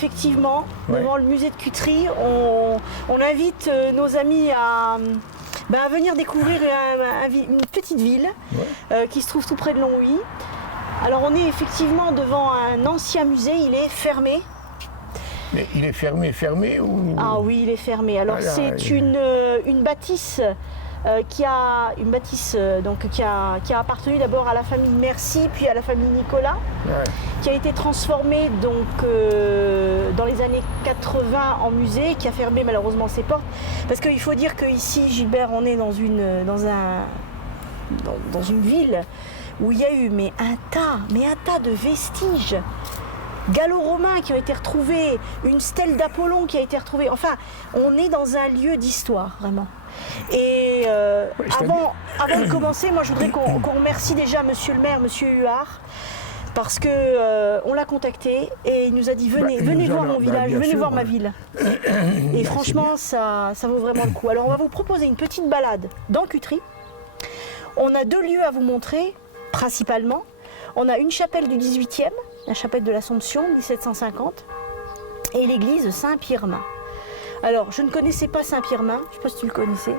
effectivement, devant le musée de Cutry, on invite nos amis à venir découvrir une petite ville qui se trouve tout près de Longwy. Alors on est effectivement devant un ancien musée, il est fermé. Mais il est fermé ou... Ah oui, il est fermé. Alors c'est une bâtisse qui a appartenu d'abord à la famille Mercy, puis à la famille Nicolas, qui a été transformée donc dans les années 80 en musée, qui a fermé malheureusement ses portes. Parce qu'il faut dire qu'ici, Gilbert, on est dans une ville où il y a eu un tas de vestiges gallo-romains qui ont été retrouvés, une stèle d'Apollon qui a été retrouvée. Enfin, on est dans un lieu d'histoire, vraiment. Et avant de commencer, moi je voudrais qu'on remercie déjà Monsieur le maire, Monsieur Huard, parce que on l'a contacté et il nous a dit venez voir mon village, venez voir ma ville. Et franchement, ça vaut vraiment le coup. Alors on va vous proposer une petite balade dans Cutry. On a 2 lieux à vous montrer, principalement. On a une chapelle du 18e, la chapelle de l'Assomption, 1750, et l'église Saint-Pirmin. Alors, je ne connaissais pas Saint-Pirmin, je ne sais pas si tu le connaissais.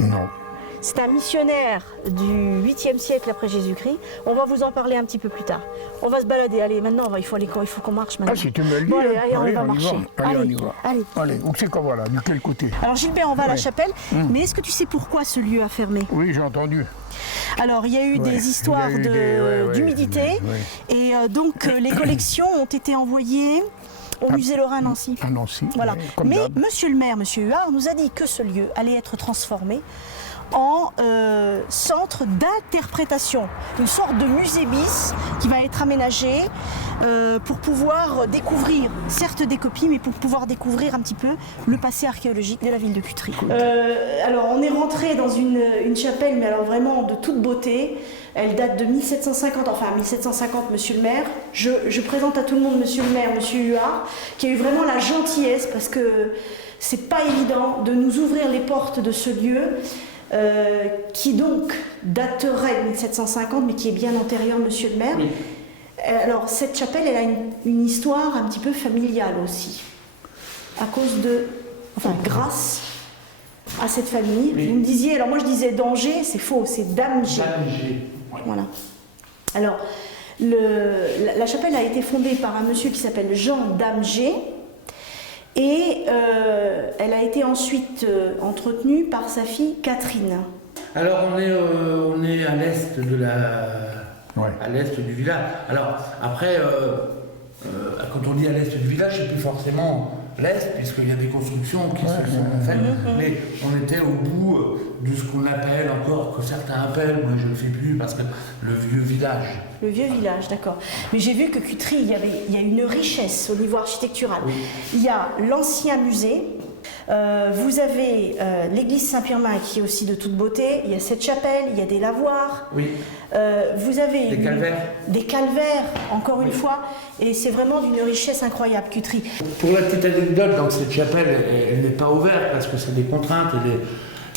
Non. C'est un missionnaire du 8e siècle après Jésus-Christ. On va vous en parler un petit peu plus tard. On va se balader. Allez, maintenant, il faut qu'on marche maintenant. Ah, si tu me le dis. Bon, allez, on va marcher. Allez, on y va. Allez. Où c'est qu'on va là? De quel côté? Alors, Gilbert, on va à la chapelle. Mais est-ce que tu sais pourquoi ce lieu a fermé? Oui, j'ai entendu. Alors, il y a eu des histoires d'humidité. Et donc, les collections ont été envoyées au musée Lorrain à Nancy. À Nancy, voilà. Comme Mais d'hab. Monsieur le maire, Monsieur Huard, nous a dit que ce lieu allait être transformé en centre d'interprétation, une sorte de musée bis qui va être aménagé pour pouvoir découvrir, certes des copies, mais pour pouvoir découvrir un petit peu le passé archéologique de la ville de Cutry. Alors on est rentré dans une chapelle, mais alors vraiment de toute beauté. Elle date de 1750, enfin 1750, Monsieur le maire. Je présente à tout le monde Monsieur le maire, Monsieur Huard, qui a eu vraiment la gentillesse, parce que c'est pas évident de nous ouvrir les portes de ce lieu. Qui donc daterait de 1750, mais qui est bien antérieur, Monsieur le maire. Oui. Alors, cette chapelle, elle a une histoire un petit peu familiale aussi, à cause grâce à cette famille. Oui. Vous me disiez, alors moi je disais d'Angers, c'est faux, c'est d'Amger. Oui. Voilà. Alors, la chapelle a été fondée par un monsieur qui s'appelle Jean d'Amger. Et elle a été ensuite entretenue par sa fille Catherine. Alors on est à l'est de à l'est du village. Alors après, quand on dit à l'est du village, c'est plus forcément l'est, puisqu'il y a des constructions qui se sont faites, mais on était au bout de ce qu'on appelle encore, que certains appellent, moi je ne le fais plus, parce que le vieux village. Le vieux village, d'accord. Mais j'ai vu que Cutry, il y a une richesse au niveau architectural. Oui. Il y a l'ancien musée, vous avez l'église Saint-Pirmin qui est aussi de toute beauté, il y a cette chapelle, il y a des lavoirs, oui. Vous avez des calvaires, encore une fois, et c'est vraiment d'une richesse incroyable, Cutry. Pour la petite anecdote, donc cette chapelle, elle n'est pas ouverte parce que c'est des contraintes,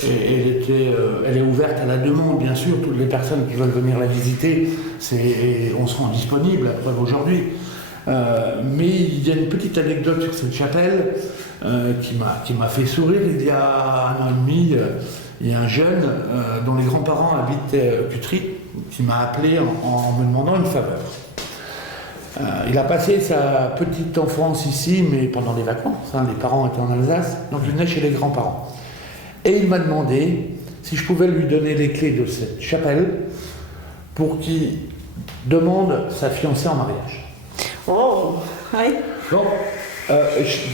elle est ouverte à la demande, bien sûr, toutes les personnes qui veulent venir la visiter, on se rend disponible, à preuve aujourd'hui. Mais il y a une petite anecdote sur cette chapelle qui m'a fait sourire. Il y a 1 an et demi, il y a un jeune dont les grands-parents habitent Cutry qui m'a appelé en me demandant une faveur. Il a passé sa petite enfance ici, mais pendant les vacances, les parents étaient en Alsace, donc il venait chez les grands-parents. Et il m'a demandé si je pouvais lui donner les clés de cette chapelle pour qu'il demande sa fiancée en mariage. Oh, oui. Donc,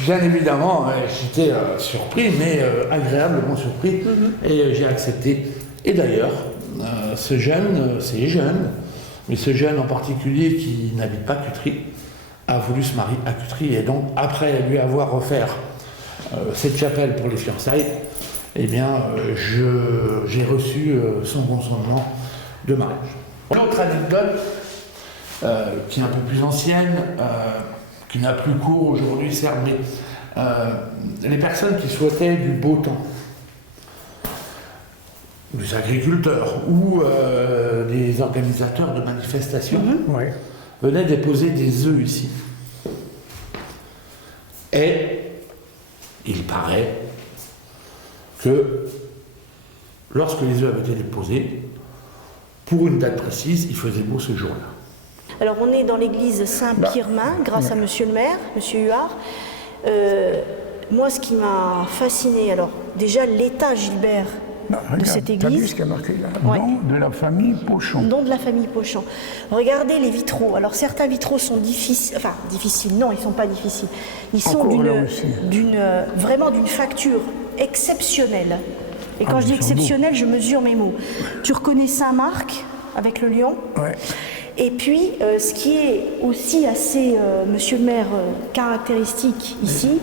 bien évidemment, j'étais surpris, mais agréablement surpris, et j'ai accepté. Et d'ailleurs, ces jeunes, mais ce jeune en particulier qui n'habite pas Cutry, a voulu se marier à Cutry, et donc après lui avoir offert cette chapelle pour les fiançailles, eh bien, j'ai reçu son consentement de mariage. L'autre anecdote, qui est un peu plus ancienne, qui n'a plus cours aujourd'hui, certes, mais les personnes qui souhaitaient du beau temps, des agriculteurs ou des organisateurs de manifestations, venaient déposer des œufs ici. Et il paraît que lorsque les œufs avaient été déposés, pour une date précise, il faisait beau ce jour-là. Alors on est dans l'église Saint-Pirmin, grâce à Monsieur le maire, Monsieur Huard. Moi, ce qui m'a fasciné, alors déjà l'état, Gilbert, Non, de regarde, cette t'as vu église. ce qu'il y a marqué là? Ouais. Nom de la famille Pochon. Nom de la famille Pochon. Regardez les vitraux. Alors certains vitraux sont difficiles, enfin difficiles, non, ils ne sont pas difficiles. Ils sont Encore là aussi. vraiment d'une facture exceptionnelle. Et quand Ah, je dis ils sont exceptionnelle, je mesure mes mots. Tu reconnais Saint-Marc avec le lion. Ouais. Et puis, ce qui est aussi assez, monsieur le maire, caractéristique ici,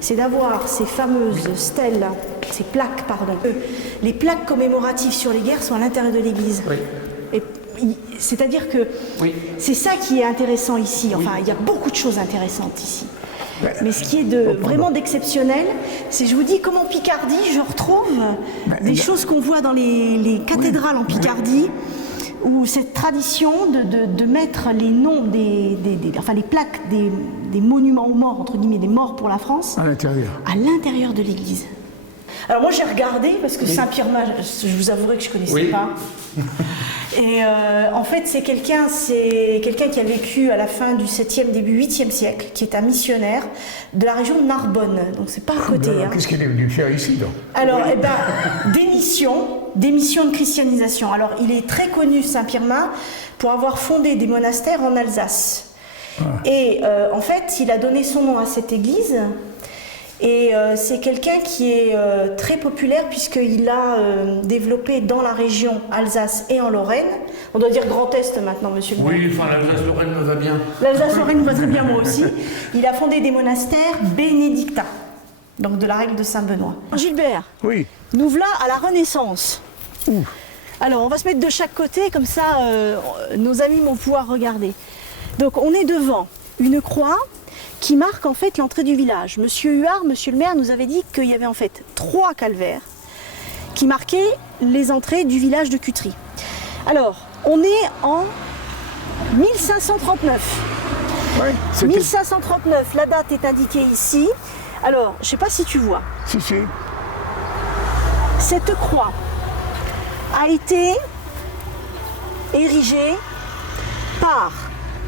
c'est d'avoir ces fameuses stèles, ces plaques, pardon. Les plaques commémoratives sur les guerres sont à l'intérieur de l'église. Oui. Et c'est-à-dire que Oui. c'est ça qui est intéressant ici. Enfin, il y a beaucoup de choses intéressantes ici. Mais ce qui est vraiment d'exceptionnel, c'est, je vous dis, comme en Picardie, je retrouve des choses qu'on voit dans les cathédrales en Picardie, où cette tradition de mettre les noms enfin les plaques des monuments aux morts, entre guillemets, des morts pour la France, À l'intérieur de l'église. Alors moi j'ai regardé, parce que Saint-Pirmin, je vous avouerai que je ne connaissais Oui. pas. Et en fait c'est quelqu'un qui a vécu à la fin du 7e, début 8e siècle, qui est un missionnaire de la région de Narbonne, donc c'est pas à côté. Hein. Qu'est-ce qu'il est venu faire ici donc? Alors, des missions de christianisation. Alors, il est très connu, Saint-Pirmin, pour avoir fondé des monastères en Alsace. Et en fait, il a donné son nom à cette église. Et c'est quelqu'un qui est très populaire puisqu'il a développé dans la région Alsace et en Lorraine. On doit dire Grand Est maintenant, monsieur le maire. Oui, enfin, l'Alsace-Lorraine me va bien. L'Alsace-Lorraine me va très bien, moi aussi. Il a fondé des monastères bénédictins, donc de la règle de Saint-Benoît. Gilbert, Oui. nous voilà à la Renaissance. Alors, on va se mettre de chaque côté, comme ça, nos amis vont pouvoir regarder. Donc, on est devant une croix qui marque en fait l'entrée du village. Monsieur Huard, monsieur le maire, nous avait dit qu'il y avait en fait 3 calvaires qui marquaient les entrées du village de Cutry. Alors, on est en 1539. Ouais, 1539, la date est indiquée ici. Alors, je ne sais pas si tu vois. Si. Cette croix a été érigée par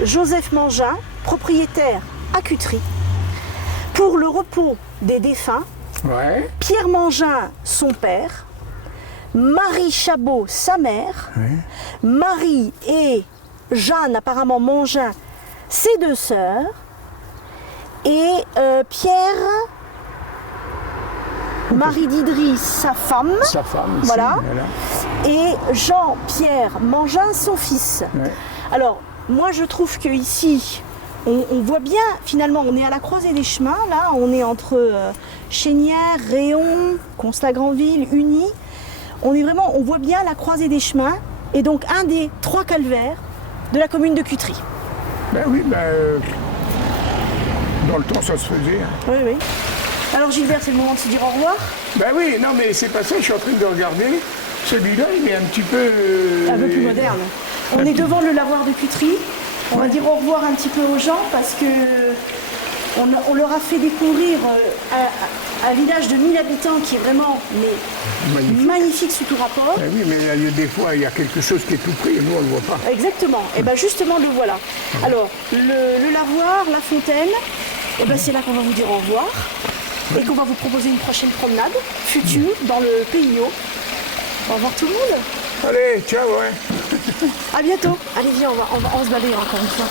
Joseph Mangin, propriétaire à Cutry, pour le repos des défunts. Ouais. Pierre Mangin, son père, Marie Chabot, sa mère, Marie et Jeanne, apparemment Mangin, ses 2 sœurs, et Pierre, Marie d'Idris, sa femme, Sa femme ici, voilà, et Jean-Pierre Mangin, son fils. Ouais. Alors, moi je trouve que ici, on voit bien, finalement, on est à la croisée des chemins, là, on est entre Chénières, Réon, Constat-Granville, Uny. On voit bien la croisée des chemins, et donc un des 3 calvaires de la commune de Cutry. Ben oui, dans le temps ça se faisait. Hein. Oui. Alors Gilbert, c'est le moment de se dire au revoir. Ben oui, non mais c'est pas ça, je suis en train de regarder. Celui-là, il est un petit peu... Un peu plus moderne. On est devant le lavoir de Cutry. On va dire au revoir un petit peu aux gens parce que on leur a fait découvrir un village de 1000 habitants qui est vraiment magnifique sous tout rapport. Ben oui, mais des fois, il y a quelque chose qui est tout pris et nous, on ne le voit pas. Exactement. Et bien justement, le voilà. Alors, le lavoir, la fontaine, et ben c'est là qu'on va vous dire au revoir et qu'on va vous proposer une prochaine promenade future dans le PIO. Au revoir tout le monde. Allez, ciao, ouais. À bientôt. Allez, viens, on va se balader encore une fois.